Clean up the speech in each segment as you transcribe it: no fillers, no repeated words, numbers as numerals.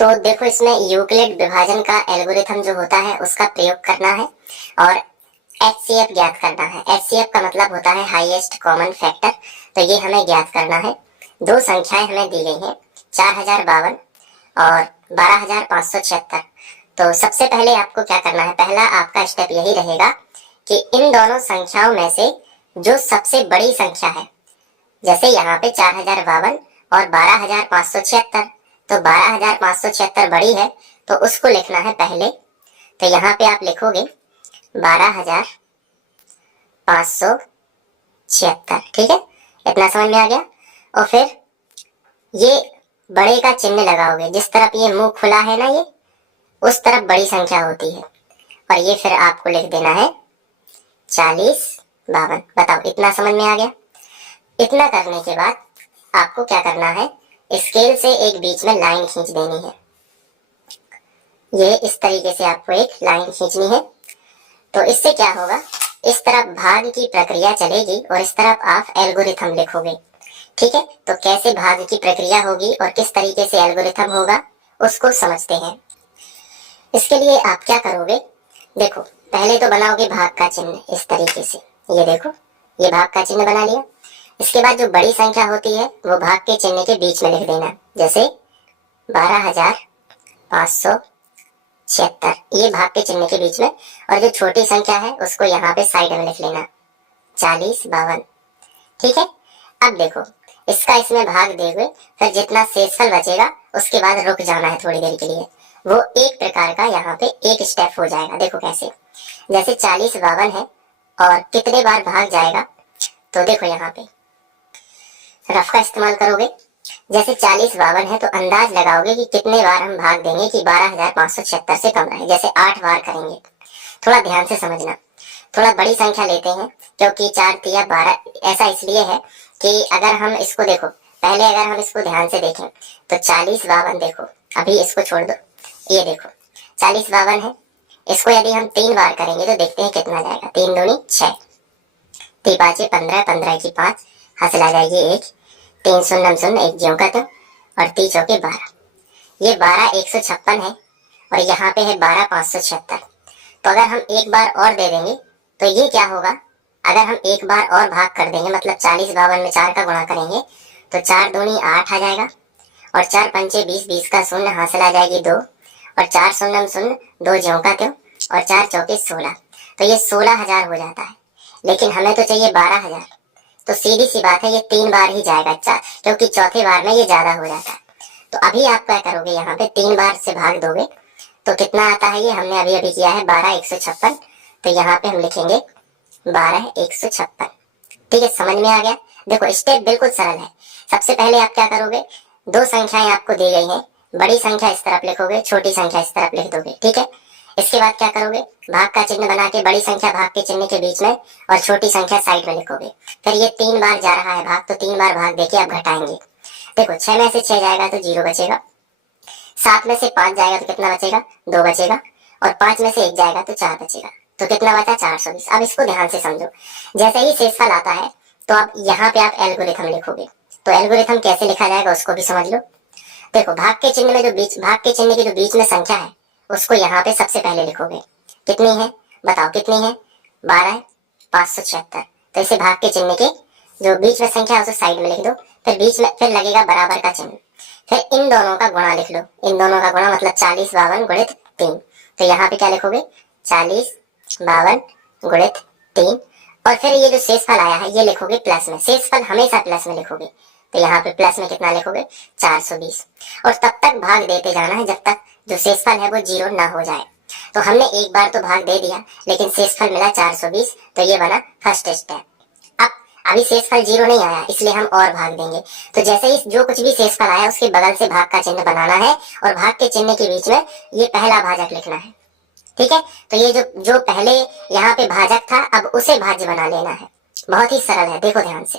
तो देखो, इसमें यूक्लिड विभाजन का एल्गोरिथम जो होता है उसका प्रयोग करना है और एचसीएफ ज्ञात करना है। एचसीएफ का मतलब होता है हाईएस्ट कॉमन फैक्टर। तो ये हमें ज्ञात करना है। दो संख्याएं हमें दी गई हैं, 4052 और 12576। तो सबसे पहले आपको क्या करना है, पहला आपका स्टेप यही रहेगा कि इन दोनों संख्याओं में से जो सबसे बड़ी संख्या है, जैसे यहाँ पे 4052 और 12576, तो 12576 बड़ी है तो उसको लिखना है पहले। तो यहाँ पे आप लिखोगे 12576। ठीक है, इतना समझ में आ गया। और फिर ये बड़े का चिन्ह लगाओगे, जिस तरफ ये मुंह खुला है ना, ये उस तरफ बड़ी संख्या होती है। और ये फिर आपको लिख देना है 4052। बताओ, इतना समझ में आ गया। इतना करने के बाद आपको क्या करना है, स्केल से एक बीच में लाइन खींच देनी है। ये इस तरीके से आपको एक लाइन खींचनी है। तो इससे क्या होगा, इस तरफ भाग की प्रक्रिया चलेगी और इस तरफ आप एल्गोरिथम लिखोगे। ठीक है, तो कैसे भाग की प्रक्रिया होगी और किस तरीके से एल्गोरिथम होगा उसको समझते हैं। इसके लिए आप क्या करोगे, देखो पहले तो बनाओगे भाग का चिन्ह इस तरीके से। ये देखो, ये भाग का चिन्ह बना लिया। इसके बाद जो बड़ी संख्या होती है वो भाग के चिन्ह के बीच में लिख देना, जैसे 12576, ये भाग के चिन्ह के बीच में। और जो छोटी संख्या है उसको यहाँ पे साइड में लिख लेना, 4052। ठीक है, अब देखो इसका इसमें भाग दे हुए फिर जितना शेषफल बचेगा उसके बाद रुक जाना है थोड़ी देर के लिए। वो एक प्रकार का यहाँ पे एक स्टेप हो जाएगा। देखो कैसे, जैसे 4052 है और कितने बार भाग जाएगा, तो देखो यहाँ पे रफ का इस्तेमाल करोगे। जैसे 4052 है तो अंदाज लगाओगे कि कितने बार हम भाग देंगे कि 12576 से कम रहे। जैसे 8 बार करेंगे। थोड़ा ध्यान से समझना, थोड़ा बड़ी संख्या लेते हैं क्योंकि 4 तिया 12। ऐसा इसलिए है कि अगर हम इसको देखो, पहले अगर हम इसको ध्यान से देखें तो 4052, देखो अभी इसको छोड़ दो, ये देखो 4052 है। इसको यदि हम 3 बार करेंगे तो देखते हैं कितना जाएगा। 3 दूनी 6, 3 पाँचे 15, 15 की 5, हासिल आ जाएगी 1, 3 शून्य शून्य 1 ज्यों का तो, और 3 चौके 12। ये 12156 है और यहाँ पे है 12576। तो अगर हम एक बार और दे देंगे तो ये क्या होगा, अगर हम एक बार और भाग कर देंगे, मतलब 4052 में 4 का गुणा करेंगे तो 4 दूनी 8 आ जाएगा, और 4 पंचे 20, 20 का शून्य, हासिल आ जाएगी 2, और 4 शून्य शून्य 2 ज्यों का त्यों, और 4 चौके 16। तो ये 16000 हो जाता है, लेकिन हमें तो चाहिए 12000। तो सीधी सी बात है, ये 3 बार ही जाएगा, क्योंकि चौथे बार में ये ज्यादा हो जाता है। तो अभी आप क्या करोगे, यहाँ पे 3 बार से भाग दोगे तो कितना आता है, ये हमने अभी अभी किया है 12156। तो यहाँ पे हम लिखेंगे 12156। ठीक है, समझ में आ गया। देखो स्टेप बिल्कुल सरल है। सबसे पहले आप क्या करोगे, दो संख्याएं आपको दी गई हैं, बड़ी संख्या इस तरफ लिखोगे, छोटी संख्या इस तरफ लिख दोगे। ठीक है, इसके बाद क्या करोगे, भाग का चिन्ह बना के बड़ी संख्या भाग के चिन्ह के बीच में और छोटी संख्या साइड में लिखोगे। फिर ये 3 बार जा रहा है भाग, तो 3 बार भाग देके आप घटाएंगे। देखो 6 में से 6 जाएगा तो 0 बचेगा, 7 में से 5 जाएगा तो कितना बचेगा, 2 बचेगा, और 5 में से 1 जाएगा तो 4 बचेगा। तो कितना बचा, 420। अब इसको ध्यान से समझो, जैसे ही शेषफल आता है तो अब यहाँ पे आप एल्गोरिथम लिखोगे। तो एल्गोरिथम कैसे लिखा जाएगा उसको भी समझ लो। देखो भाग के चिन्ह में जो बीच, भाग के चिन्ह की जो बीच में संख्या है उसको यहाँ पे सबसे पहले लिखोगे। कितनी है, बताओ कितनी है, 12576। तो इसे भाग के चिन्ह के जो बीच में संख्या है उसे साइड में लिख दो। फिर बीच में फिर लगेगा बराबर का चिन्ह, फिर इन दोनों का गुणा लिख लो। इन दोनों का गुणा मतलब 4052 गुणित 3। तो यहाँ पे क्या लिखोगे, 4052 गुणित 3। और फिर ये जो शेषफल आया है ये लिखोगे प्लस में। शेषफल हमेशा प्लस में लिखोगे, तो यहाँ पे प्लस में कितना लिखोगे, 420। और तब तक भाग देते जाना है जब तक जो शेषफल है वो 0 ना हो जाए। तो हमने एक बार तो भाग दे दिया, लेकिन शेषफल मिला 420, तो ये बना फर्स्ट स्टेप। अब अभी शेषफल 0 नहीं आया, इसलिए हम और भाग देंगे। तो जैसे ही जो कुछ भी शेषफल आया उसके बगल से भाग का चिन्ह बनाना है, और भाग के चिन्ह के बीच में ये पहला भाजक लिखना है। ठीक है, तो ये जो पहले यहाँ पे भाजक था अब उसे भाज्य बना लेना है। बहुत ही सरल है, देखो ध्यान से।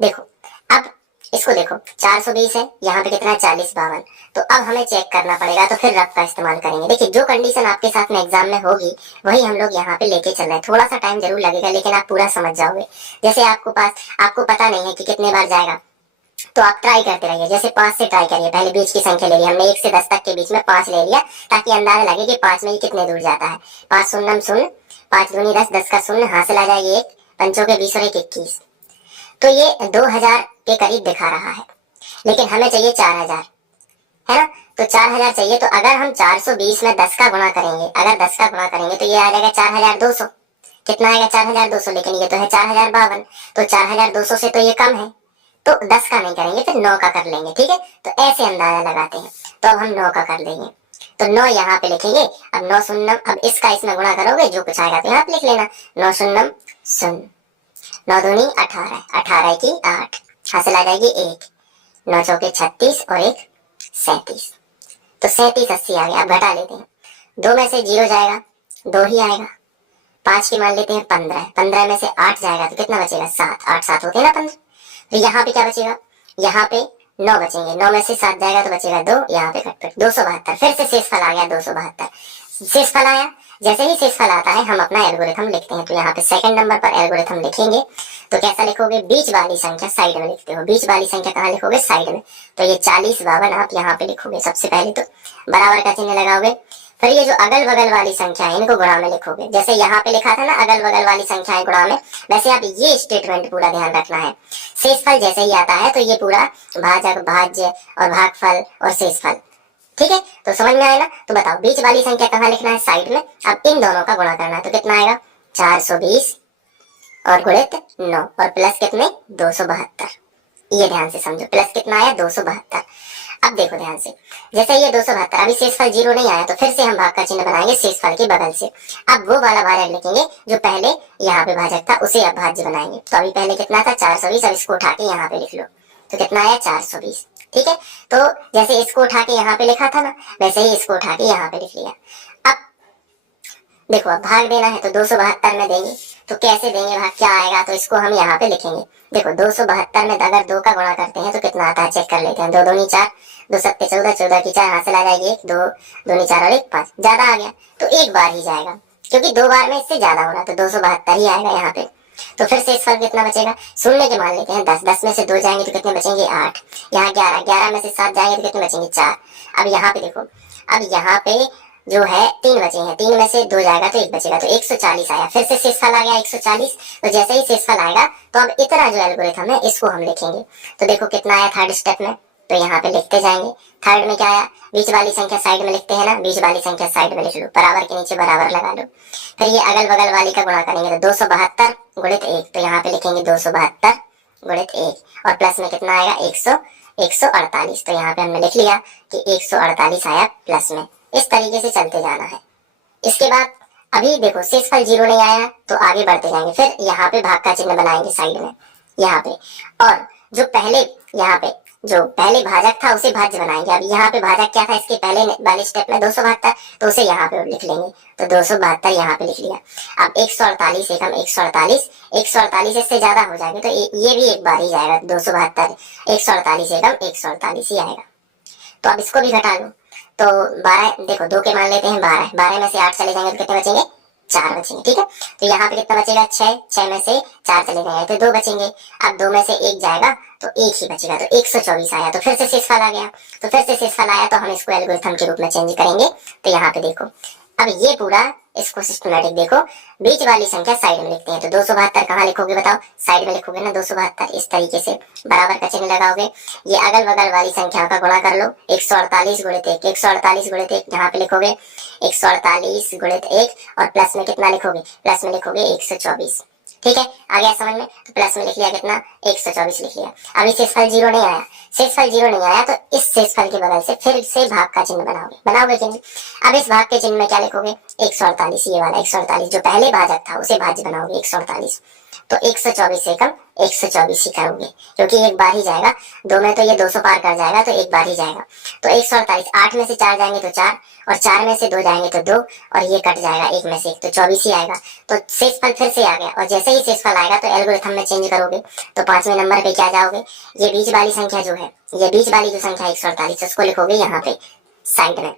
देखो अब इसको देखो, 420 है, यहाँ पे कितना है, 4052। तो अब हमें चेक करना पड़ेगा, तो फिर रफ का इस्तेमाल करेंगे। देखिए जो कंडीशन आपके साथ में एग्जाम में होगी वही हम लोग यहाँ पे लेके चल रहे हैं। थोड़ा सा टाइम जरूर लगेगा, लेकिन आप पूरा समझ जाओगे। जैसे आपको पता नहीं है कि कितने बार जाएगा, तो आप ट्राई करते रहिए, जैसे 5 से ट्राई करिए, पहले बीच की संख्या ले ली हमने, 1 से 10 तक के बीच में 5 ले लिया, ताकि अंदाजा लगे कि 5 में ये कितने दूर जाता है। 5 शून्यम शून्य, 5 दूनी 10, 10 का शून्य, हासिल आ जाएगी 1, पंचों के 20 और 1 21। तो ये 2000 के करीब दिखा रहा है, लेकिन हमें चाहिए 4000, है ना। तो 4000 चाहिए, तो अगर हम 420 में 10 का गुणा करेंगे, अगर 10 का गुणा करेंगे तो ये आ जाएगा 4200। कितना आएगा? 4200, लेकिन ये तो है 4052, तो 4200 से तो ये कम है, तो 10 का नहीं करेंगे, फिर 9 का कर लेंगे, ठीक है। तो ऐसे अंदाजा लगाते हैं, तो अब हम 9 का कर देंगे, तो 9 यहाँ पे लिखेंगे। अब 9 शून्यम, अब इसका इसमें गुणा करोगे, जो कुछ आएगा तो यहाँ पे लिख लेना, 9 शून्यम शून्य, 9 दूनी 18, 18 की 8, हासिल आ जाएगी 1, 9 चौके 36 और 1 37, तो 37 80 आ गया। अब घटा लेते हैं, 2 में से 0 जाएगा, 2 ही आएगा, 5 की मान लेते हैं 15, 15 में से 8 जाएगा तो कितना बचेगा? 7, 8 7 होते हैं ना 15। तो यहाँ पे क्या बचेगा? यहाँ पे 9 बचेंगे, 9 में से 7 जाएगा तो बचेगा 2, यहाँ पे कट 272, फिर से शेषफल आ गया 272। शेषफल आया, जैसे ही शेषफल आता है हम अपना एल्गोरिथम लिखते हैं। तो यहाँ पे सेकंड नंबर पर एल्गोरिथम लिखेंगे, तो कैसा लिखोगे? बीच वाली संख्या साइड में लिखते हो। बीच वाली संख्या कहाँ लिखोगे? साइड में। तो ये 4052 आप यहाँ पे लिखोगे। सबसे पहले तो बराबर का चिन्ह लगाओगे, फिर ये जो अगल बगल वाली संख्या है इनको गुणा में लिखोगे। जैसे यहाँ पे लिखा था ना अगल बगल वाली संख्याएं गुणा में, वैसे आप ये स्टेटमेंट पूरा ध्यान रखना है। शेषफल जैसे ही आता है तो ये पूरा भाजक, भाज्य और भागफल और शेषफल, ठीक है। तो समझ में आया ना। तो बताओ बीच वाली संख्या कहाँ लिखना है? साइड में। अब इन दोनों का गुणा करना है, तो कितना आएगा? 420 और गुणित 9 और प्लस कितने? 272। ये ध्यान से समझो, प्लस कितना आया? 272। अब देखो ध्यान से, जैसे ये 272, अभी शेषफल 0 नहीं आया, तो फिर से हम भाग का चिन्ह बनाएंगे शेषफल के बगल से। अब वो वाला भाजक लिखेंगे जो पहले यहाँ पे भाजक था, उसे अब भाज्य बनाएंगे। तो अभी पहले कितना था? 420, अब इसको उठा के यहाँ पे लिख लो, तो कितना आया? 420, ठीक है। तो जैसे इसको उठा के यहाँ पे लिखा था ना, वैसे ही इसको उठा के यहाँ पे लिख लिया। अब देखो, अब भाग देना है तो 272 में देंगे, तो कैसे देंगे भाग, क्या आएगा? तो इसको हम यहाँ पे लिखेंगे। देखो 272 में अगर 2 का गुणा करते हैं तो कितना आता है? चेक कर लेते हैं। 2 दूनी 4, 2 सत्ते 14, 14 की 4, हासिल आ जाएगी 1, 2 दूनी 4 और 1 5, ज्यादा आ गया तो एक बार ही जाएगा, क्योंकि 2 बार में इससे ज्यादा होना, तो 272 ही आएगा यहाँ पे। तो फिर शेषफल कितना बचेगा? शून्य के मान लेते हैं 10, 10 में से 2 जाएंगे तो कितने बचेंगे? 8, यहाँ 11, 11 में से 7 जाएंगे तो कितने बचेंगे? 4। अब यहाँ पे देखो, अब यहाँ पे जो है 3 बचे हैं, 3 में से 2 जाएगा तो 1 बचेगा, तो 140 आया। फिर से शेषफल आ गया 140, तो जैसे ही शेषफल आएगा तो अब इतना जो एल्गोरिथम है इसको हम लिखेंगे। तो देखो कितना आया थर्ड स्टेप में, तो यहाँ पे लिखते जाएंगे। थर्ड में क्या आया? बीच वाली संख्या साइड में लिखते हैं ना, बीच वाली संख्या साइड में लिख लो, बराबर के नीचे बराबर लगा लो। फिर ये अगल बगल वाली का गुणा करेंगे, तो 272 गुणित 1, तो यहाँ पे लिखेंगे 272 गुणित 1, और प्लस में कितना आएगा? 148, तो यहाँ पे हमने लिख लिया कि 148 आया प्लस में। इस तरीके से चलते जाना है। इसके बाद अभी देखो शेषफल 0 नहीं आया, तो आगे बढ़ते जाएंगे। फिर यहाँ पे भाग का चिन्ह बनाएंगे साइड में, यहाँ पे, और जो पहले यहाँ पे जो पहले भाजक था उसे भाज्य बनाएंगे। अब यहाँ पे भाजक क्या था इसके पहले वाले स्टेप में? 272, तो उसे यहाँ पे लिख लेंगे, तो 272 यहाँ पे लिख लिया। अब 148 एकम 148, 148 इससे ज्यादा हो जाएगा, तो ये भी एक बार ही जाएगा, 272 148 एकम 148 ही आएगा। तो अब इसको भी घटा लो, तो 12, देखो 2 के मान लेते हैं 12, 12 में से 8 चले जाएंगे तो कितने बचेंगे? 4 बचेंगे, ठीक है। तो यहाँ पे कितना बचेगा? 6, 6 में से 4 चले जाएंगे तो 2 बचेंगे। अब 2 में से 1 जाएगा तो 1 ही बचेगा, तो 124 आया। तो फिर से शेषफल आ गया, तो फिर से शेषफल आया, तो हम इसको एल्गोरिथम के रूप में चेंज करेंगे। तो यहाँ पे देखो, अब ये पूरा इसको सिस्टमैटिक देखो, बीच वाली संख्या साइड में लिखते हैं। तो 272 कहाँ लिखोगे बताओ? साइड में लिखोगे ना 272, इस तरीके से बराबर का चिन्ह लगाओगे। ये अगल बगल वाली संख्याओं का गुणा कर लो, 148 गुणित 1, 148 गुणित 1 यहाँ पे लिखोगे 148 गुणित 1, और प्लस में कितना लिखोगे? प्लस में लिखोगे 124, ठीक है। आ गया समझ में? तो प्लस में लिख लिया कितना? 124 लिख लिया। अभी शेषफल 0 नहीं आया, शेषफल 0 नहीं आया, तो इस शेषफल के बगल से फिर से भाग का चिन्ह बनाओगे चिन्ह। अब इस भाग के चिन्ह में क्या लिखोगे? 148, ये वाला 148 जो पहले भाजक था उसे भाज्य बनाओगे 148, तो 124 से कम 124 ही करोगे, क्योंकि एक बार ही जाएगा। 2 में तो ये 200 पार कर जाएगा, तो एक बार ही जाएगा। तो 148, 8 में से 4 जाएंगे तो 4, और 4 में से 2 जाएंगे तो 2, और ये कट जाएगा 1 में से 1, तो 24 ही आएगा। तो शेषफल फिर से आ गया, और जैसे ही शेषफल आएगा तो एल्गोरिथम में चेंज करोगे, तो 5वें नंबर पे क्या जाओगे? ये बीच वाली संख्या जो है, ये बीच वाली जो संख्या 148, उसको लिखोगे यहाँ पे साइड में,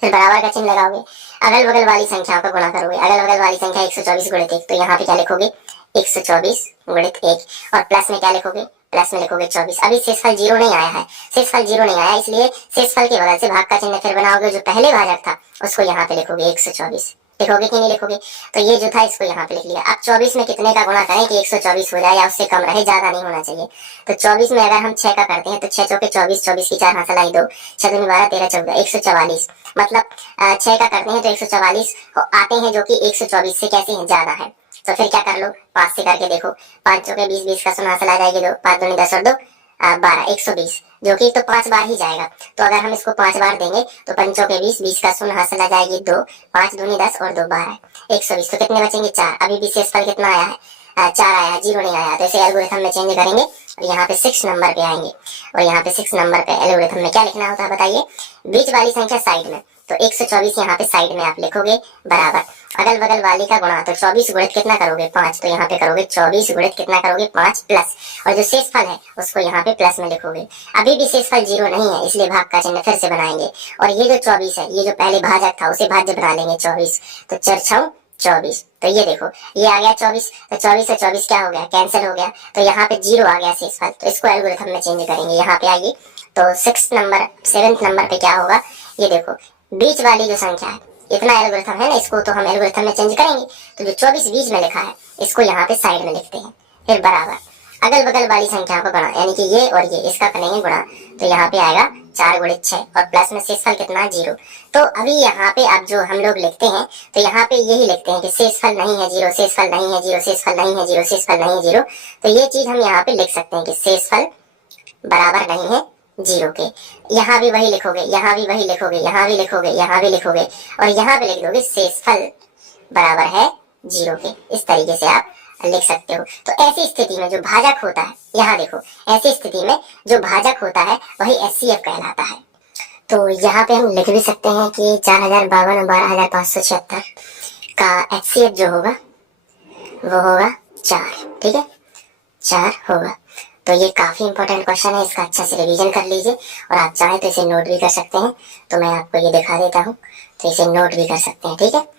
फिर बराबर का चिन्ह लगाओगे। अगल बगल वाली संख्याओं का गुणा करोगे, अगल बगल वाली संख्या 124 गुणित 1, तो यहाँ पे क्या लिखोगे? 124 गुणित 1, और प्लस में क्या लिखोगे? प्लस में लिखोगे 24। अभी शेषफल 0 नहीं आया है, शेषफल 0 नहीं आया, इसलिए शेषफल के बगल से भाग का चिन्ह फिर बनाओगे, जो पहले भाजक था उसको यहाँ पे लिखोगे 124। लिखोगे कि नहीं लिखोगे? तो ये जो था इसको यहाँ पे लिख लिया। अब 24 में कितने का गुणा करें कि 124 हो जाए या उससे कम रहे, ज्यादा नहीं होना चाहिए। तो 24 में अगर हम 6 का करते हैं तो 6 चौके 24, 24 की 4 हासिल आई 2, 6 दूनी 12, 13 14, 144। मतलब 6 का करते हैं तो 144 आते हैं, जो कि 124 से कैसे हैं, ज्यादा है। तो फिर क्या कर लो, 5 से करके देखो, 5 चौके 20, 20 का शून्य हासिल आ जाएगी 2, 5 दूनी 10 और 2 12, 120, जो कि तो 5 बार ही जाएगा। तो अगर हम इसको 5 बार देंगे तो 5 चौके 20, 20 का शून्य हासिल आ जाएगी 2, 5 दूनी 10 और 2 12, 120। तो कितने बचेंगे 4। अभी भी शेषफल कितना आया है, 4 आया है, 0 नहीं आया। तो इसे एल्गोरिथम में चेंज करेंगे और यहाँ पे 6 नंबर पे आएंगे, और यहाँ पे 6 नंबर पे एल्गोरिथम में क्या लिखना होता है बताइए, बीच वाली संख्या साइड में। तो 124 यहाँ पे साइड में आप लिखोगे बराबर अगल बगल वाली का गुणा। तो 24 गुणित कितना करोगे 5, तो यहाँ पे करोगे 24 गुणित कितना करोगे 5 प्लस, और जो शेषफल है उसको यहाँ पे प्लस में लिखोगे। अभी भी शेषफल 0 नहीं है, इसलिए भाग का चिन्ह फिर से बनाएंगे, और ये जो 24 है, ये जो पहले भाजक था उसे भाज्य बना लेंगे 24। तो 4 6 24। तो ये देखो ये आ गया 24, तो 24 से 24 क्या हो गया, कैंसिल हो गया। तो यहाँ पे 0 आ गया शेषफल। तो इसको एल्गोरिथम में चेंज करेंगे, यहाँ पे आइए। तो 7th नंबर पे क्या होगा, ये देखो बीच वाली जो संख्या है, इतना एल्गोरिथम है ना, इसको तो हम एल्गोरिथम में चेंज करेंगे। तो जो 24 बीच में लिखा है इसको यहाँ पे साइड में लिखते हैं, फिर बराबर अगल बगल वाली संख्या को गुणा, यानी कि ये और ये, इसका करेंगे गुणा। तो यहाँ पे आएगा 4 गुणित 6 और प्लस में शेषफल कितना 0। तो अभी यहाँ पे अब जो हम लोग लिखते हैं, तो यहाँ पे यही लिखते हैं कि शेषफल नहीं है 0, शेषफल नहीं है 0, शेषफल नहीं है 0, शेषफल नहीं है 0। तो ये चीज हम यहाँ पे लिख सकते हैं कि शेषफल बराबर नहीं है 0 के। यहाँ भी वही लिखोगे, यहाँ भी वही लिखोगे, यहाँ भी लिखोगे, यहाँ भी लिखोगे, और यहाँ पे लिख दोगे शेषफल बराबर है 0 के। इस तरीके से आप लिख सकते हो। तो ऐसी स्थिति में जो भाजक होता है, यहाँ देखो, ऐसी स्थिति में जो भाजक होता है वही एचसीएफ कहलाता है। तो यहाँ पे हम लिख भी सकते हैं कि 4052 और 12576 का एचसीएफ जो होगा वो होगा 4। ठीक है, 4 होगा। तो ये काफी इंपॉर्टेंट क्वेश्चन है, इसका अच्छा से रिवीजन कर लीजिए, और आप चाहें तो इसे नोट भी कर सकते हैं। तो मैं आपको ये दिखा देता हूँ, तो इसे नोट भी कर सकते हैं। ठीक है।